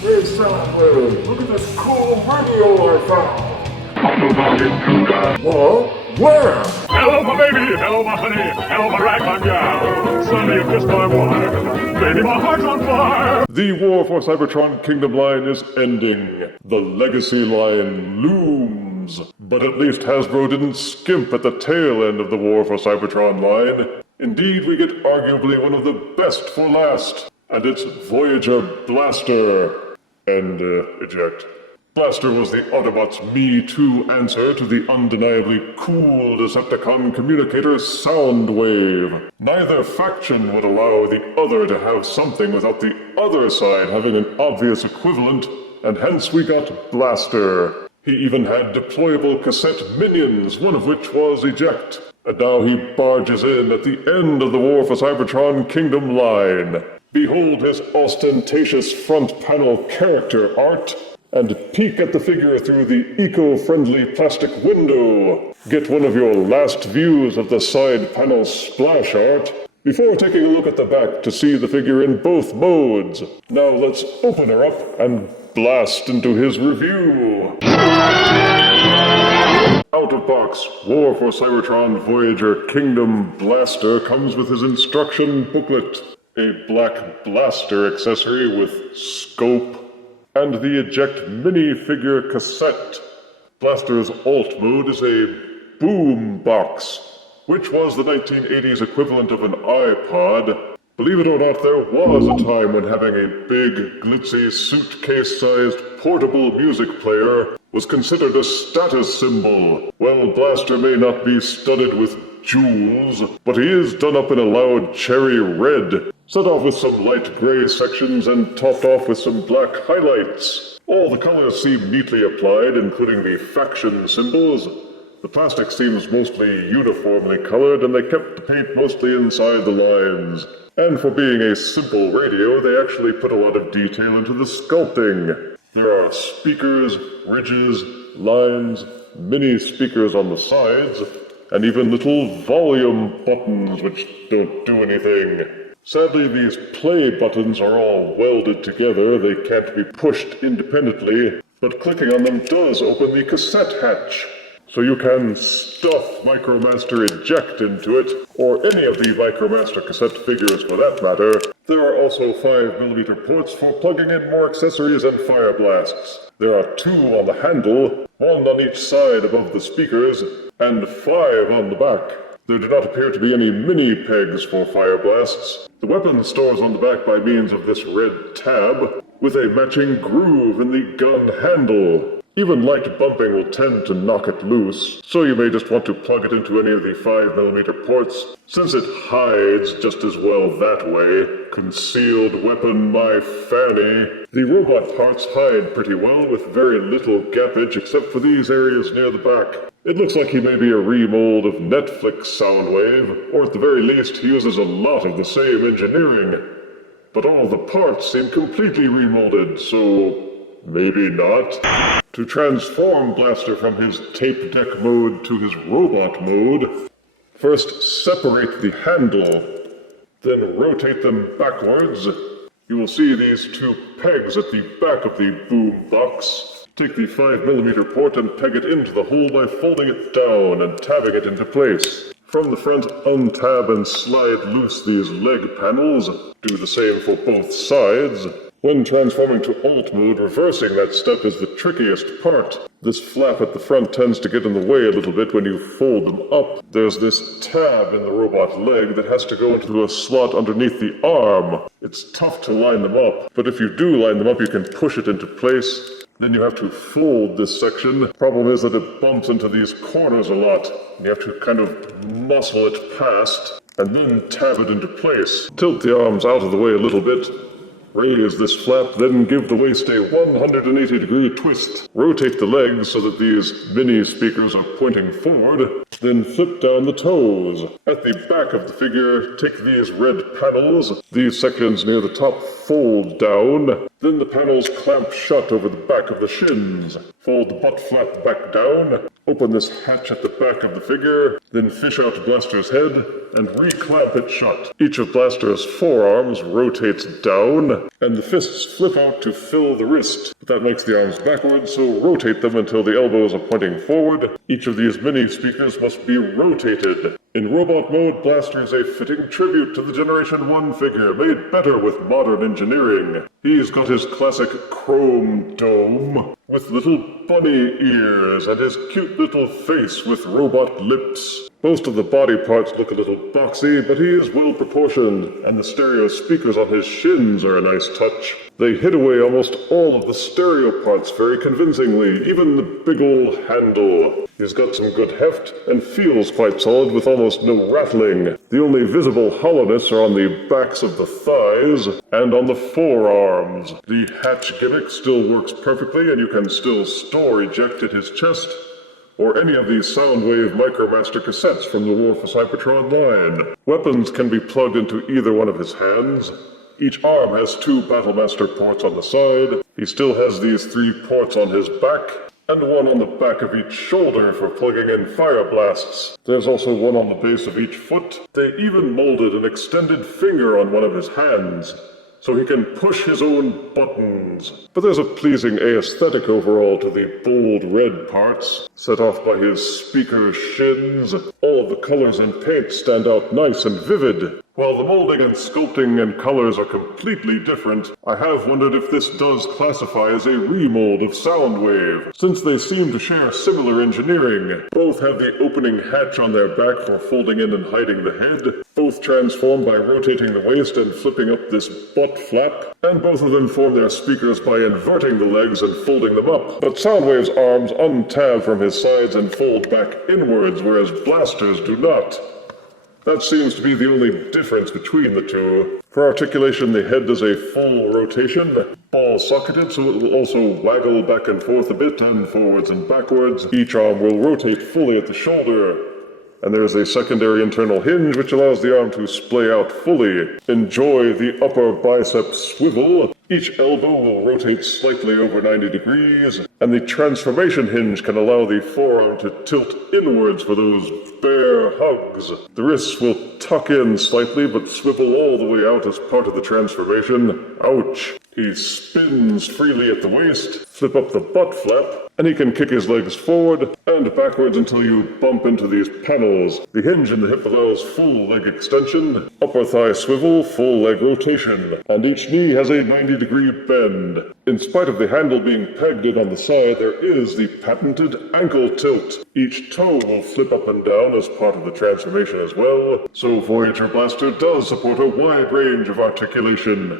Hey Soundwave, look at this cool radio I found. Autobot intruder. What? Where? Hello, my baby. Hello, my honey. Hello, my ragtime gal. Son, you've kissed my wife. Baby, my heart's on fire. The War for Cybertron Kingdom line is ending. The Legacy line looms. But at least Hasbro didn't skimp at the tail end of the War for Cybertron line. Indeed, we get arguably one of the best for last. And it's Voyager Blaster. And, Eject. Blaster was the Autobots' Me Too answer to the undeniably cool Decepticon communicator Soundwave. Neither faction would allow the other to have something without the other side having an obvious equivalent, and hence we got Blaster. He even had deployable cassette minions, one of which was Eject. And now he barges in at the end of the War for Cybertron Kingdom line. Behold his ostentatious front panel character art, and peek at the figure through the eco-friendly plastic window. Get one of your last views of the side panel splash art before taking a look at the back to see the figure in both modes. Now let's open her up and blast into his review. Out of box, War for Cybertron Voyager Kingdom Blaster comes with his instruction booklet, a black blaster accessory with scope, and the Eject minifigure cassette. Blaster's alt mode is a boom box, which was the 1980s equivalent of an iPod. Believe it or not, there was a time when having a big, glitzy, suitcase-sized portable music player was considered a status symbol. Well, Blaster may not be studded with jewels, but he is done up in a loud cherry red, set off with some light gray sections and topped off with some black highlights. All the colors seem neatly applied, including the faction symbols. The plastic seems mostly uniformly colored, and they kept the paint mostly inside the lines. And for being a simple radio, they actually put a lot of detail into the sculpting. There are speakers, ridges, lines, mini speakers on the sides, and even little volume buttons which don't do anything. Sadly, these play buttons are all welded together. They can't be pushed independently, but clicking on them does open the cassette hatch. So you can stuff Micromaster Eject into it, or any of the Micromaster cassette figures for that matter. There are also 5mm ports for plugging in more accessories and fire blasts. There are 2 on the handle, 1 on each side above the speakers, and 5 on the back. There do not appear to be any mini pegs for fire blasts. The weapon stores on the back by means of this red tab, with a matching groove in the gun handle. Even light bumping will tend to knock it loose, so you may just want to plug it into any of the 5mm ports, since it hides just as well that way. Concealed weapon, my fanny. The robot parts hide pretty well with very little gappage except for these areas near the back. It looks like he may be a remold of Netflix Soundwave, or at the very least he uses a lot of the same engineering. But all the parts seem completely remolded, so maybe not. To transform Blaster from his tape deck mode to his robot mode, first separate the handle, then rotate them backwards. You will see these 2 pegs at the back of the boom box. Take the 5mm port and peg it into the hole by folding it down and tabbing it into place. From the front, untab and slide loose these leg panels. Do the same for both sides. When transforming to alt mode, reversing that step is the trickiest part. This flap at the front tends to get in the way a little bit when you fold them up. There's this tab in the robot leg that has to go into a slot underneath the arm. It's tough to line them up, but if you do line them up, you can push it into place. Then you have to fold this section. Problem is that it bumps into these corners a lot. You have to kind of muscle it past, and then tab it into place. Tilt the arms out of the way a little bit. Raise this flap, then give the waist a 180-degree twist. Rotate the legs so that these mini speakers are pointing forward, then flip down the toes. At the back of the figure, take these red panels. These sections near the top fold down, Then the panels clamp shut over the back of the shins. Fold the butt flap back down, open this hatch at the back of the figure, then fish out Blaster's head, and re-clamp it shut. Each of Blaster's forearms rotates down, and the fists flip out to fill the wrist. But that makes the arms backwards, so rotate them until the elbows are pointing forward. Each of these mini speakers must be rotated. In robot mode, Blaster is a fitting tribute to the Generation 1 figure, made better with modern engineering. He's got his classic chrome dome, with little bunny ears, and his cute little face with robot lips. Most of the body parts look a little boxy, but he is well proportioned, and the stereo speakers on his shins are a nice touch. They hid away almost all of the stereo parts very convincingly, even the big ol' handle. He's got some good heft, and feels quite solid with almost no rattling. The only visible hollowness are on the backs of the thighs, and on the forearms. The hatch gimmick still works perfectly, and you can still store Eject at his chest, or any of these Soundwave Micromaster cassettes from the War For Cybertron line. Weapons can be plugged into either one of his hands. Each arm has 2 Battlemaster ports on the side. He still has these 3 ports on his back, and one on the back of each shoulder for plugging in fire blasts. There's also one on the base of each foot. They even molded an extended finger on one of his hands, so he can push his own buttons. But there's a pleasing aesthetic overall to the bold red parts, set off by his speaker shins. All of the colors and paint stand out nice and vivid. While the molding and sculpting and colors are completely different, I have wondered if this does classify as a remold of Soundwave, since they seem to share similar engineering. Both have the opening hatch on their back for folding in and hiding the head, both transform by rotating the waist and flipping up this butt flap, and both of them form their speakers by inverting the legs and folding them up. But Soundwave's arms untab from his sides and fold back inwards, whereas Blaster's do not. That seems to be the only difference between the two. For articulation, the head does a full rotation, ball-socketed, so it will also waggle back and forth a bit, and forwards and backwards. Each arm will rotate fully at the shoulder, and there is a secondary internal hinge which allows the arm to splay out fully. Enjoy the upper bicep swivel. Each elbow will rotate slightly over 90 degrees, and the transformation hinge can allow the forearm to tilt inwards for those bear hugs. The wrists will tuck in slightly, but swivel all the way out as part of the transformation. Ouch! He spins freely at the waist, flip up the butt flap, and he can kick his legs forward and backwards until you bump into these panels. The hinge in the hip allows full leg extension, upper thigh swivel, full leg rotation, and each knee has a 90-degree bend. In spite of the handle being pegged in on the side, there is the patented ankle tilt. Each toe will flip up and down as part of the transformation as well, so Voyager Blaster does support a wide range of articulation.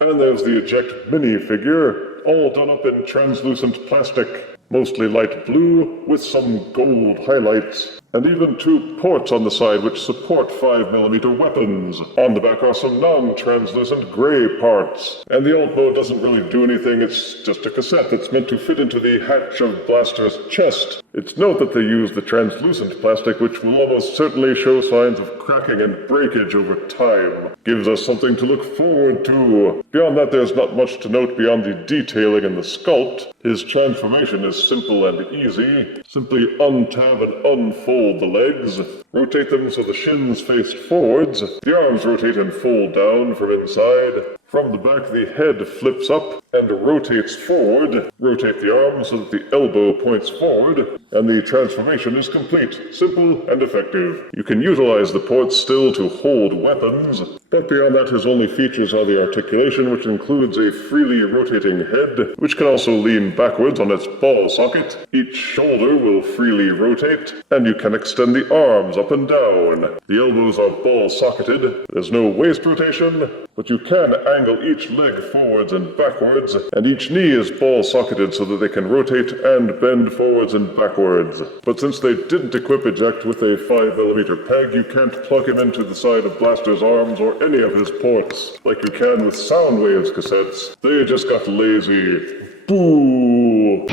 And there's the Eject minifigure, all done up in translucent plastic, mostly light blue with some gold highlights, and even 2 ports on the side which support 5mm weapons. On the back are some non-translucent gray parts, and the old mode doesn't really do anything. It's just a cassette that's meant to fit into the hatch of Blaster's chest. It's note that they use the translucent plastic, which will almost certainly show signs of cracking and breakage over time. Gives us something to look forward to. Beyond that, there's not much to note beyond the detailing and the sculpt. His transformation is simple and easy. Simply untab and unfold the legs. Rotate them so the shins face forwards. The arms rotate and fold down from inside. From the back, the head flips up and rotates forward. Rotate the arm so that the elbow points forward, and the transformation is complete, simple and effective. You can utilize the ports still to hold weapons, but beyond that, his only features are the articulation, which includes a freely rotating head, which can also lean backwards on its ball socket. Each shoulder will freely rotate, and you can extend the arms up and down. The elbows are ball socketed. There's no waist rotation, but you can angle each leg forwards and backwards, and each knee is ball socketed so that they can rotate and bend forwards and backwards. But since they didn't equip Eject with a 5mm peg, you can't plug him into the side of Blaster's arms or any of his ports, like you can with Soundwave's cassettes. They just got lazy. Boo!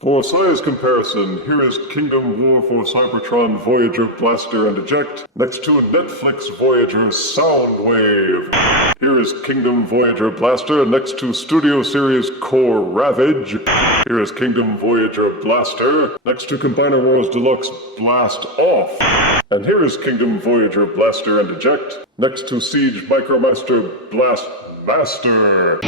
For size comparison, here is Kingdom War for Cybertron Voyager Blaster and Eject, next to Netflix Voyager Soundwave. Here is Kingdom Voyager Blaster next to Studio Series Core Ravage. Here is Kingdom Voyager Blaster next to Combiner Wars Deluxe Blast Off. And here is Kingdom Voyager Blaster and Eject next to Siege Micromaster Blast Master.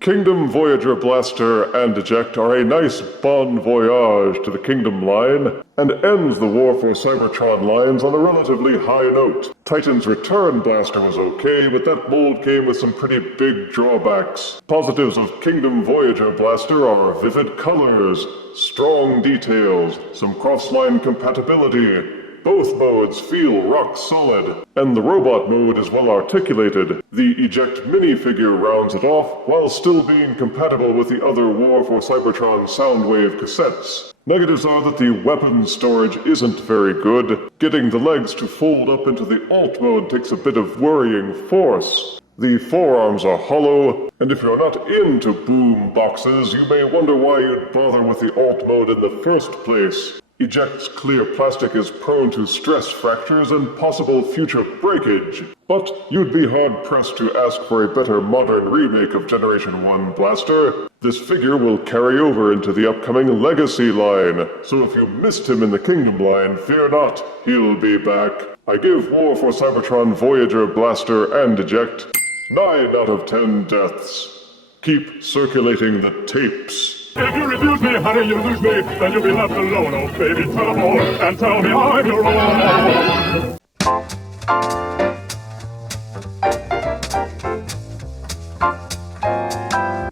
Kingdom Voyager Blaster and Eject are a nice bon voyage to the Kingdom line, and ends the War for Cybertron lines on a relatively high note. Titan's Return Blaster was okay, but that mold came with some pretty big drawbacks. Positives of Kingdom Voyager Blaster are vivid colors, strong details, some cross-line compatibility. Both modes feel rock solid, and the robot mode is well articulated. The Eject minifigure rounds it off, while still being compatible with the other War for Cybertron Soundwave cassettes. Negatives are that the weapons storage isn't very good. Getting the legs to fold up into the alt mode takes a bit of worrying force. The forearms are hollow, and if you're not into boom boxes, you may wonder why you'd bother with the alt mode in the first place. Eject's clear plastic is prone to stress fractures and possible future breakage, but you'd be hard-pressed to ask for a better modern remake of Generation 1 Blaster. This figure will carry over into the upcoming Legacy line, so if you missed him in the Kingdom line, fear not, he'll be back. I give War for Cybertron Voyager Blaster and Eject 9 out of 10 deaths. Keep circulating the tapes. If you refuse me, honey, you lose me, then you'll be left alone, oh baby, tell them all, and tell me I'm your own.